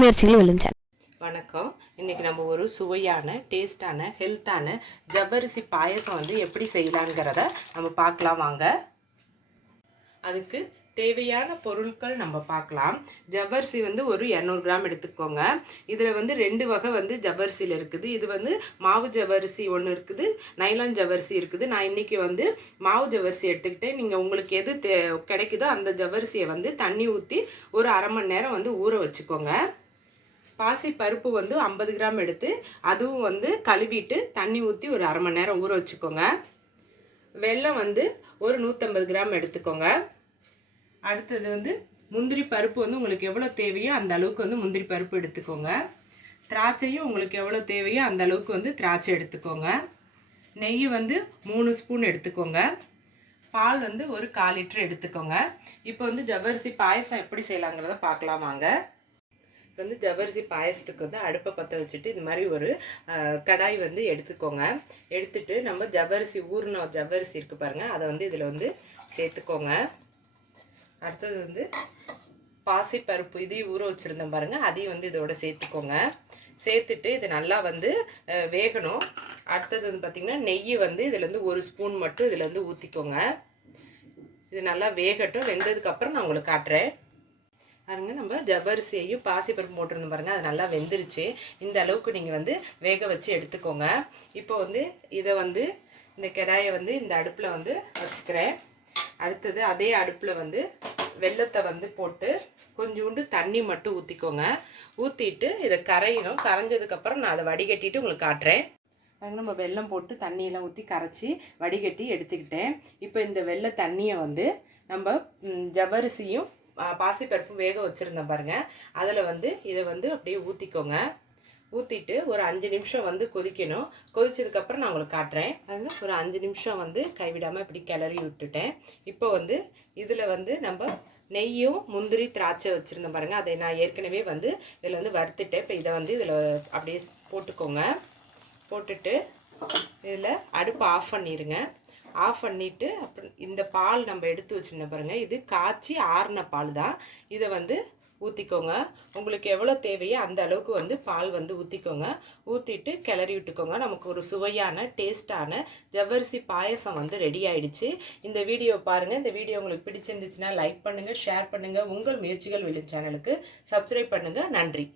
முயற்சிகள் வெல்லும் சேனல். வணக்கம். இன்றைக்கி நம்ம ஒரு சுவையான டேஸ்டான ஹெல்த்தான ஜவ்வரிசி பாயசம் வந்து எப்படி செய்யலாங்கிறத நம்ம பார்க்கலாம் வாங்க. அதுக்கு தேவையான பொருட்கள் நம்ம பார்க்கலாம். ஜவ்வரிசி வந்து ஒரு 200 கிராம் எடுத்துக்கோங்க. இதில் வந்து 2 வகை வந்து ஜவ்வரிசியில் இருக்குது. இது வந்து மாவு ஜவ்வரிசி ஒன்று இருக்குது, நைலான் ஜவ்வரிசி இருக்குது. நான் இன்றைக்கி வந்து மாவு ஜவ்வரிசி எடுத்துக்கிட்டேன். நீங்கள் உங்களுக்கு எது கிடைக்குதோ அந்த ஜவ்வரிசியை வந்து தண்ணி ஊற்றி ஒரு அரை மணி நேரம் வந்து ஊற வச்சுக்கோங்க. பாசி பருப்பு வந்து 50 கிராம் எடுத்து அதுவும் வந்து கழுவிட்டு தண்ணி ஊற்றி ஒரு அரை மணி நேரம் ஊற வச்சுக்கோங்க. வெல்லம் வந்து ஒரு 150 கிராம் எடுத்துக்கோங்க. அடுத்தது வந்து முந்திரி பருப்பு வந்து உங்களுக்கு எவ்வளோ தேவையோ அந்த அளவுக்கு வந்து முந்திரி பருப்பு எடுத்துக்கோங்க. திராட்சையும் உங்களுக்கு எவ்வளோ தேவையோ அந்த அளவுக்கு வந்து திராட்சை எடுத்துக்கோங்க. நெய் வந்து 3 ஸ்பூன் எடுத்துக்கோங்க. பால் வந்து ஒரு 1/4 லிட்டர் எடுத்துக்கோங்க. இப்போ வந்து ஜவ்வரிசி பாயசம் எப்படி செய்யலாங்கிறத பார்க்கலாம் வாங்க. இப்போ வந்து ஜவ்வரிசி பாயசத்துக்கு வந்து அடுப்பை பற்ற வச்சுட்டு இது மாதிரி ஒரு கடாய் வந்து எடுத்துக்கோங்க. எடுத்துட்டு நம்ம ஜவ்வரிசி ஊறின ஜவ்வரிசி இருக்குது பாருங்கள், அதை வந்து இதில் வந்து சேர்த்துக்கோங்க. அடுத்தது வந்து பாசி பருப்பு இதையும் ஊற வச்சுருந்தோம் பாருங்கள், அதையும் வந்து இதோட சேர்த்துக்கோங்க. சேர்த்துட்டு இது நல்லா வந்து வேகணும். அடுத்தது வந்து பார்த்திங்கன்னா நெய் வந்து இதில் வந்து 1 ஸ்பூன் மட்டும் இதில் வந்து ஊற்றிக்கோங்க. இது நல்லா வேகட்டும். வெந்ததுக்கப்புறம் நான் உங்களுக்கு காட்டுறேன் பாருங்க. நம்ம ஜவ்வரிசியையும் பாசிப்பருப்பு போட்டிருந்தோம் பாருங்கள், அது நல்லா வெந்துருச்சு. இந்த அளவுக்கு நீங்கள் வந்து வேக வச்சு எடுத்துக்கோங்க. இப்போ வந்து இதை வந்து இந்த கடாயை வந்து இந்த அடுப்பில் வந்து வச்சுக்கிறேன். அடுத்தது அதே அடுப்பில் வந்து வெல்லத்தை வந்து போட்டு கொஞ்சோண்டு தண்ணி மட்டும் ஊற்றிக்கோங்க. ஊற்றிட்டு இதை கரையணும். கரைஞ்சதுக்கப்புறம் நான் அதை வடிகட்டிட்டு உங்களுக்கு காட்டுறேன். நம்ம வெல்லம் போட்டு தண்ணியெல்லாம் ஊற்றி கரைச்சி வடிகட்டி எடுத்துக்கிட்டேன். இப்போ இந்த வெள்ளை தண்ணியை வந்து நம்ம ஜவ்வரிசியும் பாசிப்பருப்பு வேக வச்சுருந்தேன் பாருங்கள், அதில் வந்து இதை வந்து அப்படியே ஊற்றிக்கோங்க. ஊற்றிட்டு ஒரு 5 நிமிஷம் வந்து கொதிக்கணும். கொதிச்சதுக்கப்புறம் நான் உங்களுக்கு காட்டுறேன். பாருங்க, ஒரு 5 நிமிஷம் வந்து கைவிடாமல் இப்படி கிளறி விட்டுட்டேன். இப்போ வந்து இதில் வந்து நம்ம நெய்யும் முந்திரி திராட்சை வச்சுருந்தேன் பாருங்கள், அதை நான் ஏற்கனவே வந்து இதில் வந்து வறுத்துட்டேன். இப்போ இதை வந்து இதில் அப்படியே போட்டுக்கோங்க. போட்டுட்டு இதில் அடுப்பு ஆஃப் பண்ணிடுங்க. ஆஃப் பண்ணிவிட்டு அப்புறம் இந்த பால் நம்ம எடுத்து வச்சுருந்தோம் பாருங்கள், இது காய்ச்சி ஆறின பால் தான். இதை வந்து ஊற்றிக்கோங்க. உங்களுக்கு எவ்வளோ தேவையோ அந்த அளவுக்கு வந்து பால் வந்து ஊற்றிக்கோங்க. ஊற்றிட்டு கிளறி விட்டுக்கோங்க. நமக்கு ஒரு சுவையான டேஸ்டான ஜவ்வரிசி பாயசம் வந்து ரெடி ஆகிடுச்சு. இந்த வீடியோ பாருங்கள். இந்த வீடியோ உங்களுக்கு பிடிச்சிருந்துச்சுன்னா லைக் பண்ணுங்கள், ஷேர் பண்ணுங்கள். உங்கள் முயற்சிகள் வெல்லும் சேனலுக்கு சப்ஸ்கிரைப் பண்ணுங்கள். நன்றி.